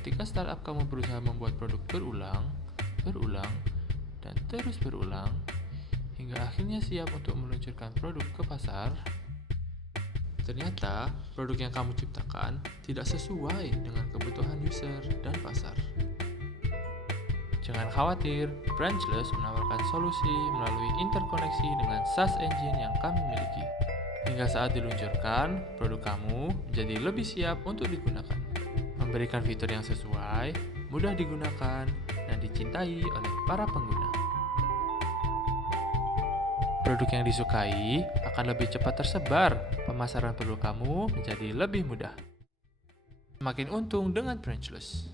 Ketika startup kamu berusaha membuat produk berulang, dan terus berulang, hingga akhirnya siap untuk meluncurkan produk ke pasar, ternyata produk yang kamu ciptakan tidak sesuai dengan kebutuhan user dan pasar. Jangan khawatir, Branchless menawarkan solusi melalui interkoneksi dengan SaaS engine yang kami miliki. Hingga saat diluncurkan, produk kamu menjadi lebih siap untuk digunakan. Memberikan fitur yang sesuai, mudah digunakan, dan dicintai oleh para pengguna. Produk yang disukai akan lebih cepat tersebar, pemasaran produk kamu menjadi lebih mudah. Semakin untung dengan Branchless.